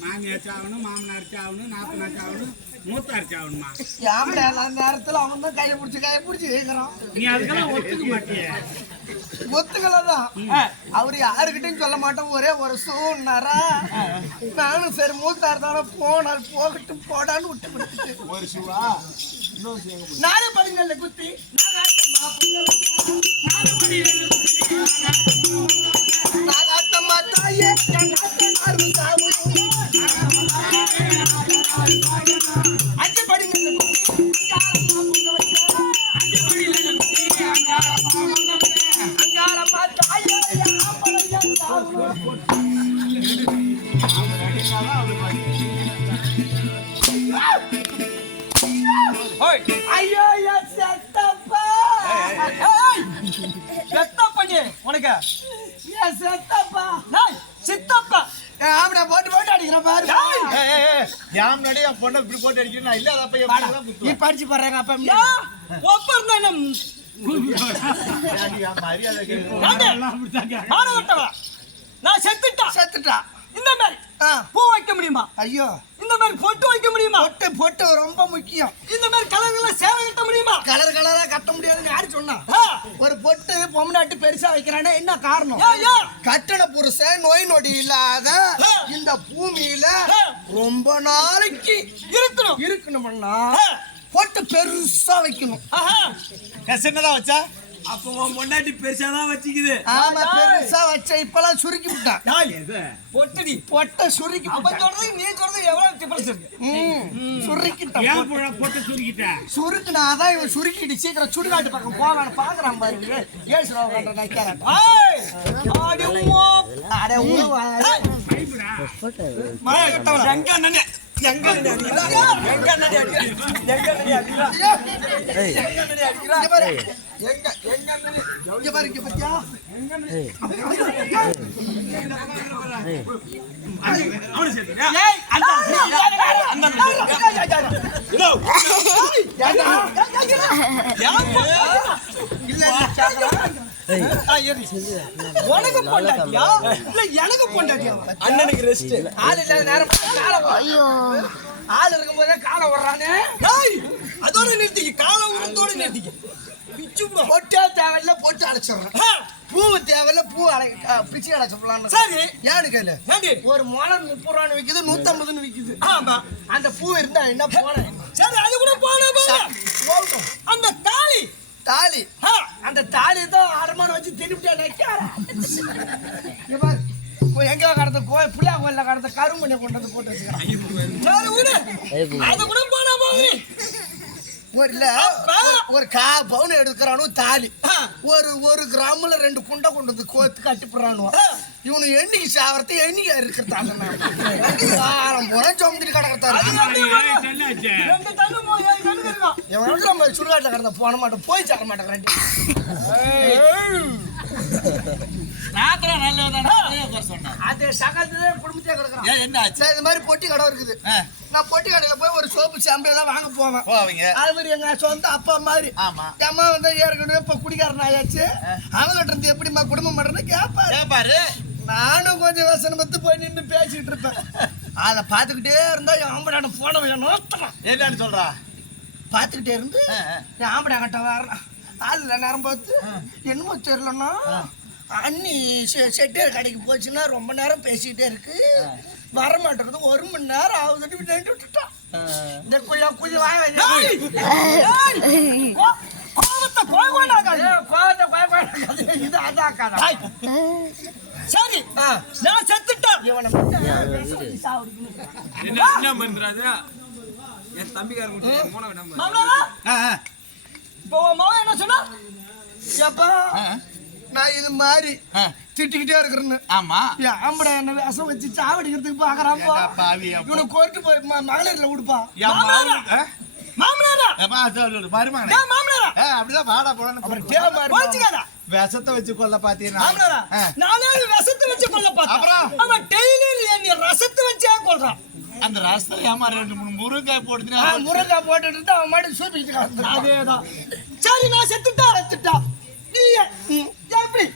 மாமியார் சாவணும் மாமனார் சாவணும் நாத்தனார் சாவணும் மூத்தார் சாவணுமா நேரத்துல அவன் தான் கையை பிடிச்சி கையை பிடிச்சி கேட்கறான் நீ அதுக்கெல்லாம் ஒத்துக்க மாட்டியே. ஒத்துக்கலதான் அவரு யாருக்கிட்டையும் சொல்ல மாட்டோம். ஒரே ஒரு சூழ்நாரா நானும் சரி மூத்தார் தானே போனால் போகட்டும் போடான்னு விட்டு கொடுத்துட்டு. ஒரு ஷூவா நானே படிங்கல்ல குத்தி. நாகாத்தம்மா தாயே நாகாத்தம்மா தாயே. ஐயோ என் செத்தப்பா செத்தப்பா நீ உனக்கு என் செத்தப்பா சித்தப்பா ஆமாடா போட்டு போட்டு அடிக்கிற பாரு யாம் நடி என் பொண்ணை இப்படி போட்டு அடிக்கிறேன் நான் இல்ல அப்ப தான் நீ படிச்சு பாருங்க அப்பா யா, ஒப்பர் தான் என் மரியாதை நான் செத்துட்டா. செத்துட்டா. இந்த மாதிரி ஆ. பூ வைக்க முடியுமா? ஐயோ. இந்த மாதிரி பொட்டு வைக்க முடியுமா? பொட்டு பொட்டு ரொம்ப முக்கியம். இந்த மாதிரி கலர்ல சேவை கட்ட முடியுமா? கலர் கலரா கட்ட முடியாதுன்னு யாரு சொன்னா? ஒரு பொட்டு பொம்னாட்டு பெருசா வைக்கிறானே என்ன காரணம். கட்டண புருஷன் நோய் நொடி இல்லாத. இந்த பூமியில. ரொம்ப நாளைக்கு இருக்கணும். இருக்கணும்னா. பொட்டு பெருசா வைக்கணும். சின்னதா வச்சா? அப்போ உன் பொண்டாட்டி பெருசா தான் வச்சுக்குது. ஆமா பெருசா வச்ச இப்பெல்லாம் சுருக்கி விட்டான் பொட்டுடி. பொட்டை சுருக்கி அப்ப சொல்றது நீ சொல்றது எவ்வளவு டிஃபரன்ஸ் இருக்கு? சுருக்கிட்டான் ஏன் புழ போட்டு சுருக்கிட்டேன் சுருக்குனா அதான் இவன் சுருக்கிட்டு சீக்கிரம் சுடுகாட்டு பக்கம் போவான்னு பாக்குறான் பாருங்க ஏசுராவ கண்ட நைக்காரன் ஆடி உம்மா. அட பயப்படா. கட்டவனா? எங்க அண்ணனே அடிக்கிறா? எங்க அண்ணனே அடிக்கிறா? எங்க அண்ணனே அடிக்கிறா? எங்க அண்ணனே அடிக்கிறா? இங்க பாரு எங்க எங்க அண்ணனே? இங்க பாரு இங்க பாத்தியா அவனு சேர்த்துறியா? ஏய், அந்த அந்த உனக்கு பொண்டாட்டியா இல்ல எனக்கு பொண்டாட்டியா அண்ணனுக்கு ரெஸ்ட் ஆள் இல்லாத நேரம் பார்த்து காலை ஐயோ ஆள் இருக்கும்போதே காலை விடுறானே அதோட நிறுத்திக்க காலை உரத்தோட நிறுத்திக்க பிச்சு விடும் பொட்டே தேவையில்ல பொட்டு அழைச்சிடுறேன் பூவு தேவையில்ல பூ அழை பிச்சு அழைச்சிடலாம் சரி ஏன்னு கேளு ஏண்டி ஒரு முளம் முப்பது ரூபான்னு விக்குது நூத்தம்பதுன்னு விக்குது ஆமா அந்த பூ இருந்தா என்ன போனேன் சரி அது கூட போன போகட்டும் அந்த தாலி தாலி அந்த தாலி தான் அடமான வச்சு திருப்பிட்டா நிக்காரா எங்க கடந்த கோயில் புள்ளியா கோயில கடந்த கருமணியை கொண்டு வந்து போட்டு வச்சுக்கிறான் அது கூட போனா போகுது. ஒரு கா பவுன் எடுக்கிறானு தாலி. ஒரு ஒரு கிராம்ல ரெண்டு குண்டை கொண்டு வந்து கோத்து கட்டிப்படுறானு இவனு எண்ணிக்கை சாவரத்தை எண்ணிக்கை இருக்கிறதாங்க ஆரம் போனா சுமந்துட்டு கிடக்கிறதாரு எவன் நம்ம சுடுகாட்டில் கிடந்த போன மாட்டோம் போய் சாக்க மாட்டேன் பேர் சொன்னேன். அது சகலத்துல குடும்பத்தையே கிடக்குறான். என்ன ஆச்சு? இது மாதிரி பொட்டி கடை இருக்குது. நான் பொட்டி கடையில போய் ஒரு சோப்பு ஷாம்பு எல்லாம் வாங்க போவேன். போவீங்க அது மாதிரி எங்க சொந்த அப்பா மாதிரி. ஆமா. அம்மா வந்து ஏற்கனவே இப்ப குடிகாரன் ஆயாச்சு. அவங்ககிட்ட இருந்து எப்படிம்மா குடும்பம் பண்றேன்னு கேட்பாரு ஏன் பாரு? நானும் கொஞ்சம் வசனம் பத்து போய் நின்று பேசிட்டு இருப்பேன். அதை பார்த்துக்கிட்டே இருந்தா என் ஆம்படான போன நோத்தலாம் என்னன்னு சொல்றா? பார்த்துக்கிட்டே இருந்து ஆம்படா கட்ட வரலாம் ஆளுல நேரம் பார்த்து என்னமோ தெரியலன்னா அண்ணி செ- செட்டியார் கடைக்கு போச்சுன்னா ரொம்ப நேரம் பேசிக்கிட்டே இருக்கு. வர மாட்டேங்குது ஒரு மணி நேரம் ஆகுதுன்னு விட்டு விட்டுட்டான் இந்த குய்யா குய்யா வாங்க. கோ- கோவத்தை கோய கோயனாக்காது கோவத்தை பயப்படாது இது அதாக்காத சரி நான் செத்துட்டேன். இவனை என்ன என்ன பண்றாது என் தம்பிக்காரன். இப்போ மகன் என்ன சொன்னா? எப்பா நான் இது மாதிரி. திட்டிக்கிட்டே இருக்கிறேன்னு. ஆமா. ஆம்படை என்ன விஷம் வச்சு சாவடிக்கிறதுக்கு பாக்குறாப்பா. இவனை கோர்ட்டு போய் மகளிர்ல விடுப்பா விஷத்தை வச்சு கொல்ல பாத்தீங்கன்னா. நானே? விஷத்தை வச்சு கொல்ல பார்த்தேன்? அவன் டெய்லி ரசத்தை வச்சே கொல்றான். அந்த ரசத்துல ஏமா ரெண்டு மூணு முருங்காய் ஆ, போட்டுனா முருங்கா போட்டுட்டு இருந்தா அவன் மாட்டு கிடந்தான். அதேதான். சரி நான் செத்துட்டா செத்துட்டா. நீ? எப்படி?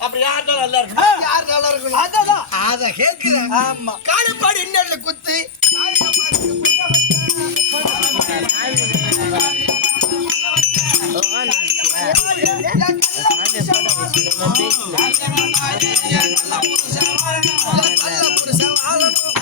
அப்படி யார்தான் நல்லா இருக்கணும்? யார் நல்லா இருக்கணும்? அதான் அத கேக்குறேன் ஆமா. காலப்பாடு இன்னொரு குத்து. ரெண்டு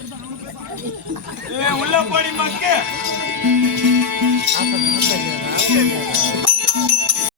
உள்ள போடி மக்கு.